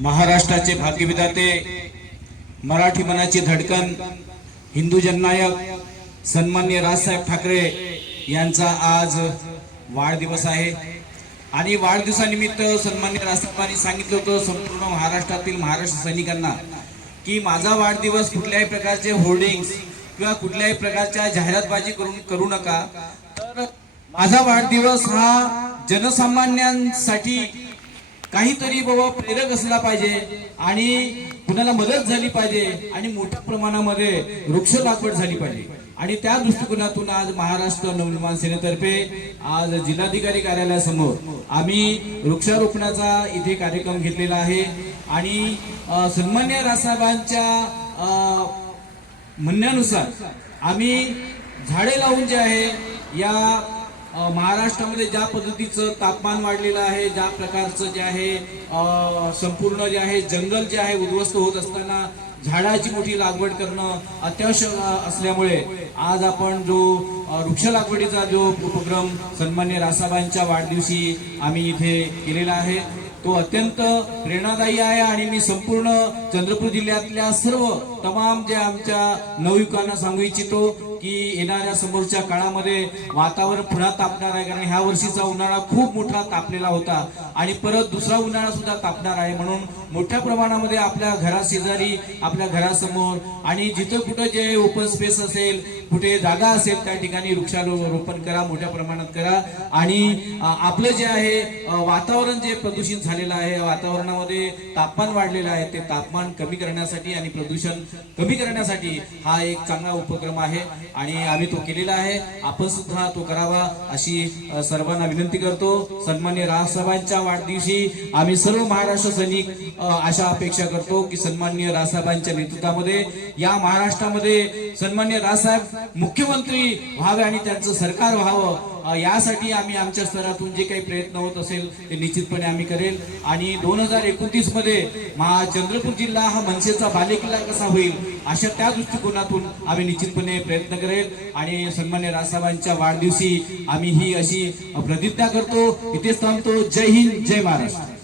महाराष्ट्राचे भाग्यविधाते, मराठी मनाची धडकन, हिंदू जननायक सन्माननीय राजसाहेब ठाकरे यांचा आज वाढदिवस आहे। आणि वाढदिवसानिमित्त सन्माननीय राजसाहेबांनी सांगितलं होतं संपूर्ण महाराष्ट्रातील महाराष्ट्र सैनिकांना की माझा वाढदिवस कुठल्याही प्रकारचे होर्डिंग्स किंवा कुठल्याही प्रकारच्या जाहिरातबाजी करू नका, तर माझा वाढदिवस हा जनसामान्यांसाठी काहीतरी बाबा प्रेरक असला पाहिजे आणि कुणाला मदत झाली पाहिजे आणि मोठ्या प्रमाणामध्ये वृक्ष लागवड झाली पाहिजे। आणि त्या दृष्टिकोनातून आज महाराष्ट्र नवनिर्माण सेनेतर्फे आज जिल्हाधिकारी कार्यालयासमोर आम्ही वृक्षारोपणाचा इथे कार्यक्रम घेतलेला आहे। आणि सन्माननीय राजसाहेबांच्या म्हणण्यानुसार आम्ही झाडे लावून जे आहे या महाराष्ट्रामध्ये ज्या पद्धतीचं तापमान वाढलेलं आहे, ज्या प्रकारचं जे आहे संपूर्ण जे आहे जंगल जे आहे उद्ध्वस्त होत असताना झाडाची मोठी लागवड करणं अत्यावश्यक असल्यामुळे आज आपण जो वृक्ष लागवडीचा जो उपक्रम सन्माननीय राजसाहेबांच्या वाढदिवशी आम्ही इथे केलेला आहे तो अत्यंत प्रेरणादायी आहे। आणि मी संपूर्ण चंद्रपूर जिल्ह्यातल्या सर्व तमाम जे आमच्या नवयुवकांना सांगू इच्छितो की येणाऱ्या समोरच्या काळामध्ये वातावरण पुन्हा तापणार आहे, कारण ह्या वर्षीचा उन्हाळा खूप मोठा तापलेला होता आणि परत दुसरा उन्हाळा सुद्धा तापणार आहे। म्हणून मोठ्या प्रमाणामध्ये आपल्या घराशेजारी, आपल्या घरासमोर आणि जिथं कुठं जे ओपन स्पेस असेल, कुठे जागा असेल त्या ठिकाणी वृक्षारोपण करा, मोठ्या प्रमाणात करा। आणि आपलं जे आहे वातावरण जे प्रदूषित झालेलं आहे, वातावरणामध्ये तापमान वाढलेलं आहे, ते तापमान कमी करण्यासाठी आणि प्रदूषण कमी करण्यासाठी हा एक चांगला उपक्रम आहे आणि आम्ही तो केलेला आहे। आपण सुद्धा तो करावा अशी सर्वांना विनंती करतो। सन्माननीय राजसाहेबांच्या वाढदिवशी आम्ही सर्व महाराष्ट्र सैनिक अशा अपेक्षा करतो की सन्माननीय राजसाहेबांच्या नेतृत्वामध्ये या महाराष्ट्रामध्ये सन्माननीय राजसाहेब मुख्यमंत्री व्हावे आणि त्यांचं सरकार व्हावं, यासाठी आम्ही आमच्या स्तरातून जे काही प्रयत्न होत असेल ते निश्चितपणे आम्ही करेल। आणि 2029 मध्ये चंद्रपूर जिल्हा हा मनसेचा बालेकिल्ला कसा होईल अशा त्या दृष्टिकोनातून आम्ही निश्चितपणे प्रयत्न करेल। आणि सन्माननीय राजसाहेबांच्या वाढदिवशी आम्ही ही अशी प्रतिज्ञा करतो। इथेच थांबतो। जय हिंद, जय महाराष्ट्र।